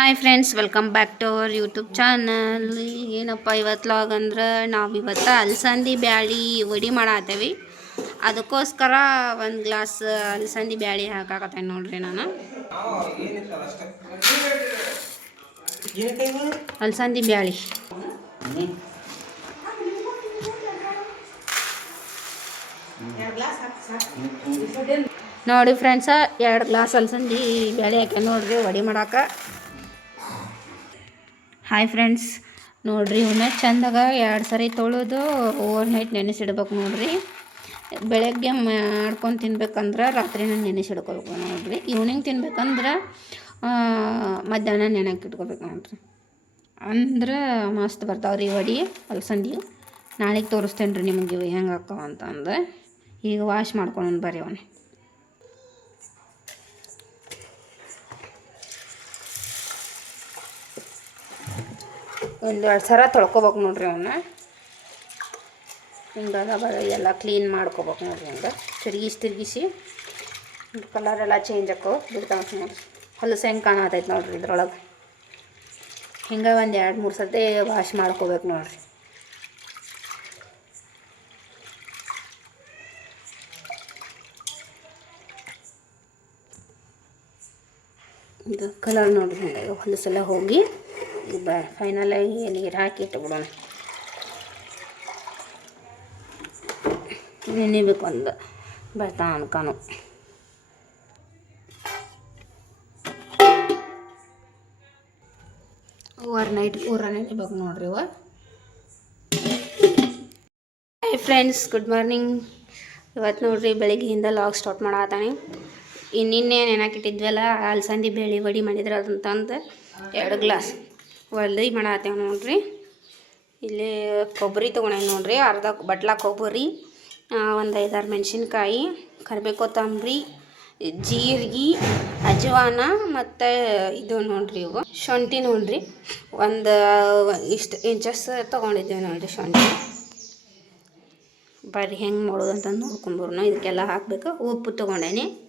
Hi friends welcome back to our YouTube channel ಏನಪ್ಪ ಇವತ್ತು log ಅಂದ್ರೆ ನಾವು ಇವತ್ತು ಅಲಸಂದಿ ಬ್ಯಾಳಿ ವಡಿ ಮಾಡತ್ತೇವಿ ಅದಕ್ಕೋಸ್ಕರ ಒಂದು ಗ್ಲಾಸ್ ಅಲಸಂದಿ ಬ್ಯಾಳಿ ಹಾಕಾಕತ್ತೇನೆ ನೋಡ್ರಿ ನಾನು. ಅಲಸಂದಿ ಬ್ಯಾಳಿ. ನೋಡಿ ಫ್ರೆಂಡ್ಸ ಎರಡು ಗ್ಲಾಸ್ ಅಲಸಂದಿ ಬ್ಯಾಳಿ ಹಾಕ್ಯ ನೋಡ್ರಿ, ವಡಿ ಮಾಡಾಕ. ಹಾಯ್ ಫ್ರೆಂಡ್ಸ್ ನೋಡಿರಿ ಇವನ್ನ ಚಂದಾಗ ಎರಡು ಸರಿ ತೊಳೆದು ಓವರ್ ನೈಟ್ ನೆನೆಸಿಡ್ಬೇಕು ನೋಡಿರಿ. ಬೆಳಗ್ಗೆ ಮಾಡ್ಕೊಂಡು ತಿನ್ಬೇಕಂದ್ರೆ ರಾತ್ರಿನ ನೆನೆಸಿಡ್ಕೊಬೇಕು ನೋಡಿರಿ. ಈವ್ನಿಂಗ್ ತಿನ್ಬೇಕಂದ್ರೆ ಮಧ್ಯಾಹ್ನ ನೆನಕ್ಕೆ ಇಟ್ಕೋಬೇಕು ನೋಡಿರಿ. ಅಂದ್ರೆ ಮಸ್ತ್ ಬರ್ತಾವ್ರಿ ವಡಿ, ಅಲಸಂದಿ. ನಾಳೆಗೆ ತೋರಿಸ್ತೇನೆ ರೀ ನಿಮಗೆ ಇವು ಹೆಂಗೆ ಹಾಕವ ಅಂತ ಅಂದ್ರೆ ಈಗ ವಾಶ್ ಮಾಡ್ಕೊಂಡು ಬರ್ರಿ ಅವನು. ಒಂದು ಎರಡು ಸರ ತೊಳ್ಕೊಬೇಕು ನೋಡ್ರಿ ಅವನ್ನ. ಹಿಂಗಾಗ ಬರ ಎಲ್ಲ ಕ್ಲೀನ್ ಮಾಡ್ಕೋಬೇಕು ನೋಡ್ರಿ ಹಂಗೆ. ತಿರುಗಿಸಿ ತಿರುಗಿಸಿ. ಕಲರ್ ಎಲ್ಲ ಚೇಂಜ್ ಆಕೋ ಬಿಡ್ತಾವ ನೋಡ್ರಿ. ಹೊಲಸು ಹೆಂಗೆ ಕಾಣತೈತೆ ನೋಡ್ರಿ ಇದ್ರೊಳಗೆ. ಹಿಂಗೆ ಒಂದು ಎರಡು, ಮೂರು ಸರ್ತಿ ವಾಶ್ ಮಾಡ್ಕೋಬೇಕು ನೋಡ್ರಿ. ಇದು ಕಲರ್ ನೋಡ್ರಿ ಹಿಂಗೆ. ಹೊಲಸೆಲ್ಲ ಹೋಗಿ ಬ ಫೈನಲಾಗಿ ನೀರು ಹಾಕಿ ಇಟ್ಬಿಡೋಣ. ನೆನಿಬೇಕು ಒಂದು ಬರ್ತಾ ಅನ್ಕಾನು ಓವರ್ ನೈಟ್ ಊರ ನೆನಿಬೇಕು ನೋಡ್ರಿ ಇವ. ಹಾಯ್ ಫ್ರೆಂಡ್ಸ್ ಗುಡ್ ಮಾರ್ನಿಂಗ್ ಇವತ್ತು ನೋಡ್ರಿ ಬೆಳಗ್ಗೆಯಿಂದ ಲಾಗ್ ಸ್ಟಾರ್ಟ್ ಮಾಡತ್ತಾನೆ. ಇನ್ನು ನಿನ್ನೆ ನೆನಕಿಟ್ಟಿದ್ವಲ್ಲ ಅಲಸಂದಿ ಬೇಳೆ ವಡಿ ಮಾಡಿದ್ರೆ ಅದನ್ನ ತಂದು ಎರಡು ಗ್ಲಾಸ್ ಒಲ್ದಿ ಮಾಡತ್ತೇವೆ ನೋಡ್ರಿ. ಇಲ್ಲಿ ಕೊಬ್ಬರಿ ತೊಗೊಂಡೇವೆ ನೋಡ್ರಿ, ಅರ್ಧ ಬಟ್ಲ ಕೊಬ್ಬರಿ ಒಂದು ಐದಾರು ಮೆಣಸಿನ್ಕಾಯಿ ಕರಿಬೇವು ಕೊತ್ತಂಬರಿ ಜೀರಿಗೆ, ಅಜವಾನ ಮತ್ತು ಇದು ನೋಡ್ರಿ ಇವು. ಶುಂಠಿ ನೋಡ್ರಿ, ಒಂದು, ಇಷ್ಟು ಇಂಚಸ್ ತೊಗೊಂಡಿದ್ದೇವೆ ನೋಡ್ರಿ ಶುಂಠಿ. ಬರ್ರಿ ಹೆಂಗೆ ಮಾಡೋದು ಅಂತ ನೋಡ್ಕೊಂಬರ್ನು ಇದಕ್ಕೆಲ್ಲ ಹಾಕ್ಬೇಕು. ಉಪ್ಪು ತೊಗೊಂಡೇನಿ.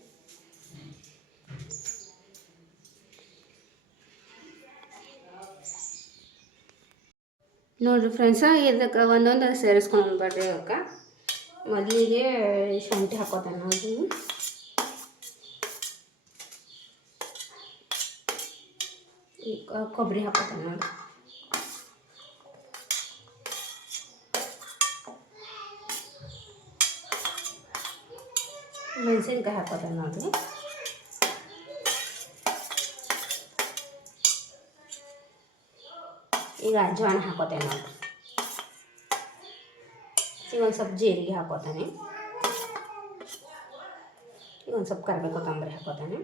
ನೋಡ್ರಿ ಫ್ರೆಂಡ್ಸ, ಇದಕ್ಕೆ ಒಂದೊಂದು ಸೇರಿಸ್ಕೊಂಡು ಬರ್ರಿ ಅವಕ್ಕೆ ಮೊದಲಿಗೆ ಶುಂಠಿ ಹಾಕೋತಾನೆ ನೋಡಿ ಕೊಬ್ಬರಿ ಹಾಕೋತಾನೆ ನೋಡಿ ಮೆಣಸಿನ್ಕಾಯಿ ಹಾಕೋತಾನೆ ನೋಡ್ರಿ. ಈಗ ಅಜ್ವಾನ ಹಾಕೋತೇನೆ ನೋಡಿರಿ. ಈಗ ಒಂದು ಸ್ವಲ್ಪ ಜೀರಿಗೆ ಹಾಕೋತಾನೆ. ಈಗ ಒಂದು ಸ್ವಲ್ಪ ಕರಿಬೇವು ಕೊತ್ತಂಬರಿ ಹಾಕೋತಾನೆ.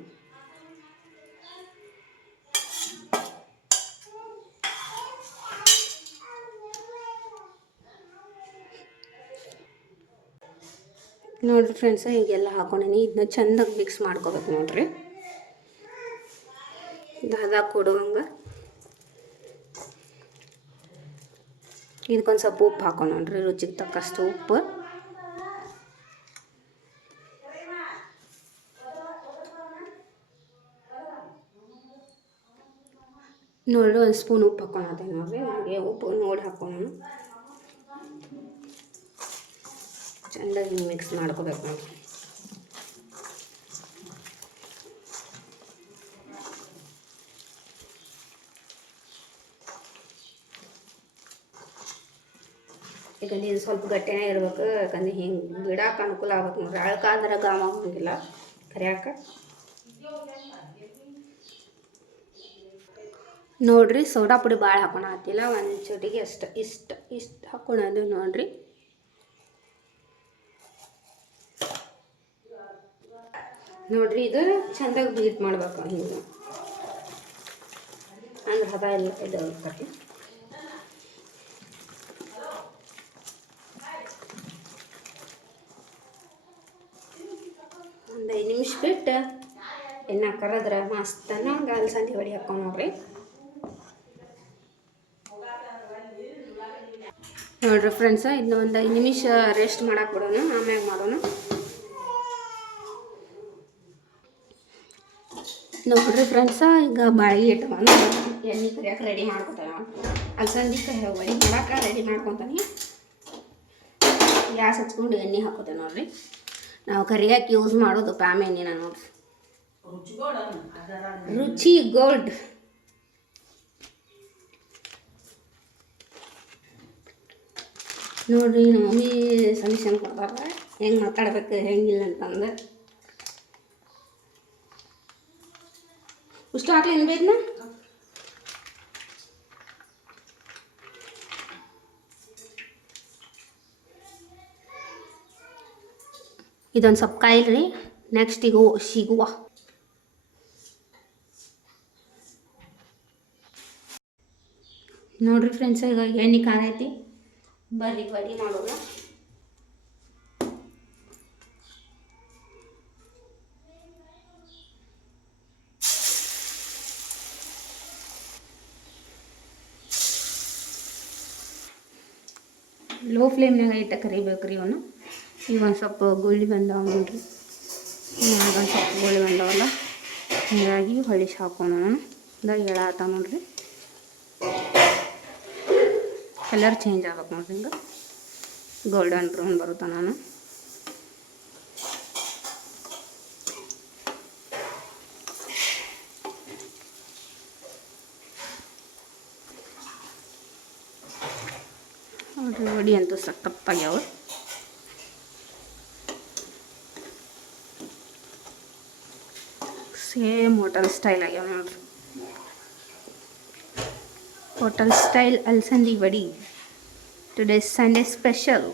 ನೋಡ್ರಿ ಫ್ರೆಂಡ್ಸ್ ಹೀಗೆಲ್ಲ ಹಾಕೊಂಡೀನಿ. ಇದನ್ನ ಚೆಂದಾಗಿ ಮಿಕ್ಸ್ ಮಾಡ್ಕೋಬೇಕು ನೋಡ್ರಿ. ದಾದಾ ಕೊಡುವಂಗೆ ಇದಕ್ಕೊಂದು ಸ್ವಲ್ಪ ಉಪ್ಪು ಹಾಕೋಣ. ನೋಡ್ರಿ, ರುಚಿಗೆ ತಕ್ಕಷ್ಟು ಉಪ್ಪು. ನೋಡ್ರಿ, ಒಂದು ಸ್ಪೂನ್ ಉಪ್ಪು ಹಾಕೊಂಡೆ ನೋಡ್ರಿ. ನಮಗೆ ಉಪ್ಪು ನೋಡಿ ಹಾಕೋಣ. ಚೆಂದಾಗಿ ಮಿಕ್ಸ್ ಮಾಡ್ಕೋಬೇಕು ನೋಡ್ರಿ. ಯಾಕಂದ್ರೆ ಇದು ಸ್ವಲ್ಪ ಗಟ್ಟಿನೇ ಇರ್ಬೇಕು, ಯಾಕಂದ್ರೆ ಹಿಂಗೆ ಬಿಡಕ್ಕೆ ಅನುಕೂಲ ಆಗ್ಬೇಕು ನೋಡ್ರಿ. ಅಳ್ಕಾದ್ರೆ ಗಾಮ ಹೋಗಿಲ್ಲ ಕರಿಯಾಕ? ನೋಡ್ರಿ, ಸೋಡಾ ಪುಡಿ ಭಾಳ ಹಾಕೊಳತ್ತಿಲ್ಲ ಒಂದು ಚಟಿಗೆ ಅಷ್ಟು, ಇಷ್ಟು ಇಷ್ಟು ಹಾಕೊಳೋದು ನೋಡ್ರಿ. ನೋಡ್ರಿ, ಇದು ಚೆಂದಾಗಿ ಬೀಟ್ ಮಾಡ್ಬೇಕು ಹಿಂಗೆ ಅಂದ್ರೆ ಹದ ಎಲ್ಲ ಇದು ಕಟ್ಟಿ ಒಂದು ಐದು ಬಿಟ್ಟು ಎಣ್ಣೆ ಕರೆದ್ರೆ ಮಸ್ತ್ ನಂಗೆ ಅಲ್ಸಂದಿ ಹೊಡಿ ಹಾಕೊಂಡು ನೋಡ್ರಿ. ನೋಡ್ರಿ ಫ್ರೆಂಡ್ಸ ಇದನ್ನ ಒಂದು ಐದು ನಿಮಿಷ ರೆಸ್ಟ್ ಮಾಡಕ್ಕೆ ಬಿಡೋಣ, ಆಮ್ಯಾಗ ಮಾಡೋಣ. ನೋಡ್ರಿ ಫ್ರೆಂಡ್ಸ ಈಗ ಬಾಳಿಗೆ ಇಟ್ಟವನು ಎಣ್ಣೆ ಕರಿಯಕ್ಕೆ ರೆಡಿ ಮಾಡ್ಕೊತಾನೆ ಅಲ್ಸಂದಿ ಹೊಳಿ ಮಾಡಕ್ಕೆ ರೆಡಿ ಮಾಡ್ಕೊತಾನೆ. ಗ್ಯಾಸ್ ಹಚ್ಕೊಂಡು ಎಣ್ಣೆ ಹಾಕೋತಾನೆ ನೋಡ್ರಿ. ನಾವು ಕರಿಯಕ್ಕೆ ಯೂಸ್ ಮಾಡೋದು ಪ್ಯಾಮ್ ನಾನು. ನೋಡ್ರಿ ರುಚಿ ಗೋಲ್ಡ್ ನೋಡ್ರಿ ನಮ್ಮ ಮಮ್ಮಿ ಸಜೆಷನ್ ಕೊಡ್ತಾರೆ. ಹೆಂಗೆ ಮಾತಾಡ್ಬೇಕು ಹೆಂಗಿಲ್ಲ ಅಂತಂದು. ಇಷ್ಟು ಹಾಕ್ಲಿ ಏನು ಬೇಕನ್ನ ಇದೊಂದು ಸ್ವಲ್ಪ ಕಾಯಿಲ್ರಿ ನೆಕ್ಸ್ಟ್ ಈಗ ಸಿಗುವ. ನೋಡ್ರಿ ಫ್ರೆಂಡ್ಸ್ ಈಗ ಎಣ್ಣೆ ಖಾರ ಐತಿ. ಬರ್ರಿ ಬಡಿ ಮಾಡೋಣ. ಲೋ ಫ್ಲೇಮ್ನಾಗ ಇಟ್ಟ ರೀ ಇವನು. ಈಗ ಒಂದು ಸ್ವಲ್ಪ ಗುಳ್ಳಿ ಬಂದಾವ ನೋಡ್ರಿ. ಒಂದು ಸ್ವಲ್ಪ ಗುಳ್ಳಿ ಬಂದಾವಲ್ಲ, ಹೀಗಾಗಿ ಹೊಳಿಸಿ ಹಾಕೋಣ ನಾನು. ಇದಾಗ ಹೇಳಾತ ಕಲರ್ ಚೇಂಜ್ ಆಗ್ಬೇಕು ನೋಡ್ರಿ ಹಿಂಗೆ. ಗೋಲ್ಡನ್ ಬ್ರೌನ್ ಬರುತ್ತೆ ನಾನು. ನೋಡ್ರಿ ವಡಿ ಅಂತೂ ಸಖತ್ತಾಗ್ಯಾವ. ಸೇಮ್ ಹೋಟೆಲ್ ಸ್ಟೈಲ್ ಆಗ್ಯಾವ ನೋಡ್ರಿ. ಹೋಟೆಲ್ ಸ್ಟೈಲ್ ಅಲ್ಸಂದಿ ವಡಿ. ಟುಡೇ ಸಂಡೇ ಸ್ಪೆಷಲ್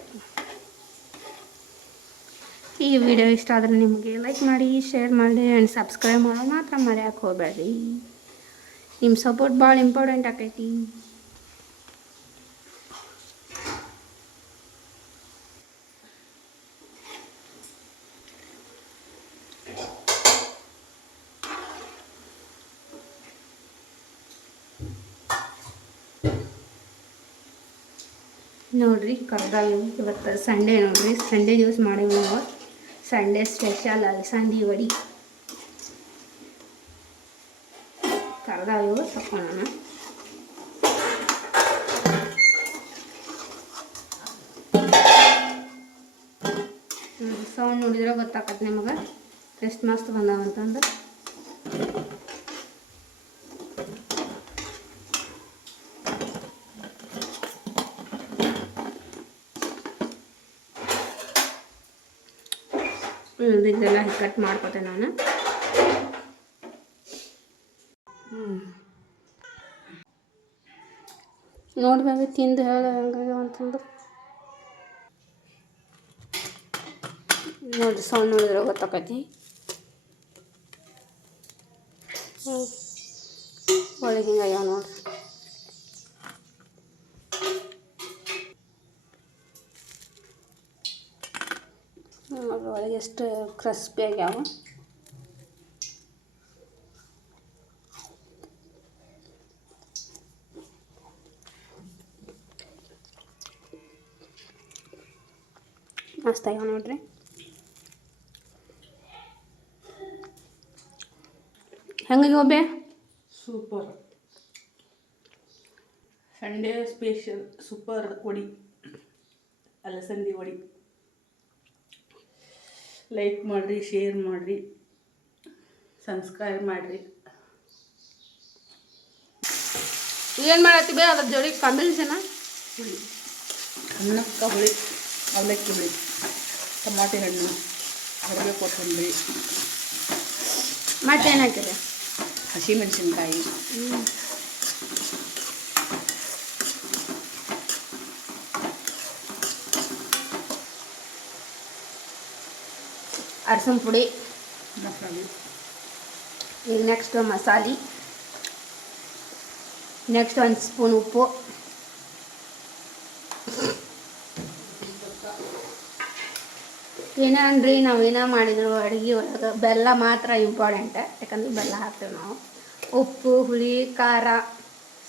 ಈ ವಿಡಿಯೋ ಇಷ್ಟ ಆದರೆ ನಿಮಗೆ ಲೈಕ್ ಮಾಡಿ ಶೇರ್ ಮಾಡಿ ಆ್ಯಂಡ್ ಸಬ್ಸ್ಕ್ರೈಬ್ ಮಾಡೋ ಮಾತ್ರ ಮರೆಯೋಕೆ ಹೋಗಬೇಡ್ರಿ. ನಿಮ್ಮ ಸಪೋರ್ಟ್ ಭಾಳ ಇಂಪಾರ್ಟೆಂಟ್ ಆಕೈತಿ. ನೋಡ್ರಿ ಕರ್ದಾವು ಇವತ್ತು ಸಂಡೇ ನೋಡ್ರಿ. ಸಂಡೇ ಯೂಸ್ ಮಾಡೇವಿ ನಾವು. ಸಂಡೇ ಸ್ಪೆಷಲ್ ಅಲಸಂದಿ ವಡಿ. ಕರ್ದಾವು ತಗೊಳ್ಳೋಣ ಸೌಂಡ್ ನೋಡಿದ್ರೆ ಗೊತ್ತಾಕತ್ತೆ ನಿಮಗೆ. ಎಷ್ಟು ಮಸ್ತ್ ಇದೆಲ್ಲ ಕಟ್ ಮಾಡ್ಕೋತೆ ನಾನು. ನೋಡ್ಬೇಕು ತಿಂದು ಹೇಳ ಹೆಂಗೆ ಅಂತಂದು. ನೋಡಿ ಸೌಂಡ್ ನೋಡಿದ್ರೆ ಗೊತ್ತಾಕೈತಿ. ಒಳಗೆ ಹಿಂಗಾಗ್ಯಾವ ನೋಡ್ರಿ ಎಷ್ಟು ಕ್ರಿಸ್ಪಿ ಆಗ್ಯಾವ ಮಸ್ತ್ ಆಗ್ಯಾವ ನೋಡ್ರಿ. ಹೆಂಗಾಗಿ ಬೇ ಸೂಪರ್. ಸಂಡೇ ಸ್ಪೆಷಲ್ ಸೂಪರ್ ವಡಿ, ಅಲಸಂದಿ ವಡಿ. ಲೈಕ್ ಮಾಡಿರಿ ಶೇರ್ ಮಾಡಿರಿ ಸಬ್ಸ್ಕ್ರೈಬ್ ಮಾಡಿರಿ. ಏನು ಮಾಡತ್ತಿ ಬೇ ಅದ್ರ ಜೋಡಿ ಕಾಂಬಿನೇಷನ ಹುಳಿ. ಅನ್ನಕ್ಕೆ ಹುಳಿ ಅವಲಕ್ಕಿ ಹುಳಿ ಟಮಾಟೆ ಹಣ್ಣು ಹೊರಗೆ ಕೊತ್ತಂಬರಿ. ಮತ್ತೇನು ಹಾಕಿರಿ? ಹಸಿಮೆಣಸಿನ್ಕಾಯಿ. ಅರಸಿನ ಪುಡಿ. ಈಗ ನೆಕ್ಸ್ಟ್ ಮಸಾಲೆ. ನೆಕ್ಸ್ಟ್ ಒಂದು ಸ್ಪೂನ್ ಉಪ್ಪು. ಏನಂದ್ರಿ ನಾವು ಏನೋ ಮಾಡಿದ್ರು ಅಡುಗೆ ಒಳಗೆ? ಬೆಲ್ಲ ಮಾತ್ರ ಇಂಪಾರ್ಟೆಂಟ್ ಯಾಕಂದ್ರೆ ಬೆಲ್ಲ ಹಾಕ್ತೇವೆ ನಾವು. ಉಪ್ಪು ಹುಳಿ ಖಾರ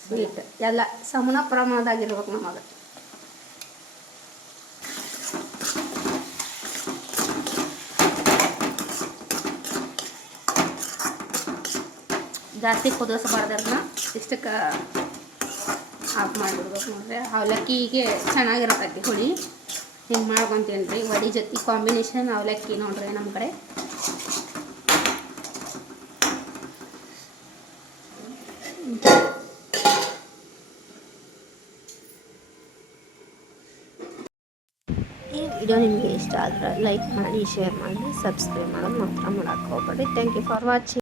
ಸ್ವೀಟ್ ಎಲ್ಲ ಸಮಾನ ಪ್ರಮಾಣದಾಗಿರ್ಬೇಕು ನಮಗೆ. ಜಾಸ್ತಿ ಕುದಿಸ್ಬಾರ್ದು ಅದನ್ನ ಇಷ್ಟಕ್ಕೆ ಆಫ್ ಮಾಡಿಬಿಡ್ಬೇಕು ನೋಡ್ರಿ. ಅವಲಕ್ಕಿಗೆ ಚೆನ್ನಾಗಿರ್ತೈತಿ ಹುಳಿ. ಹಿಂಗೆ ಮಾಡ್ಕೊತೀನಿ ರೀ ವಡಿ ಜೊತೆ ಕಾಂಬಿನೇಷನ್ ಅವಲಕ್ಕಿ ನೋಡ್ರಿ ನಮ್ಮ ಕಡೆ. ವಿಡಿಯೋ ನಿಮಗೆ ಇಷ್ಟ ಆದರೆ ಲೈಕ್ ಮಾಡಿ ಶೇರ್ ಮಾಡಿ ಸಬ್ಸ್ಕ್ರೈಬ್ ಮಾಡೋದು ಮಾತ್ರ ಮಾಡೋಕ್ಕೆ ಹೋಗ್ಬೇಡಿ ಥ್ಯಾಂಕ್ ಯು ಫಾರ್ ವಾಚಿಂಗ್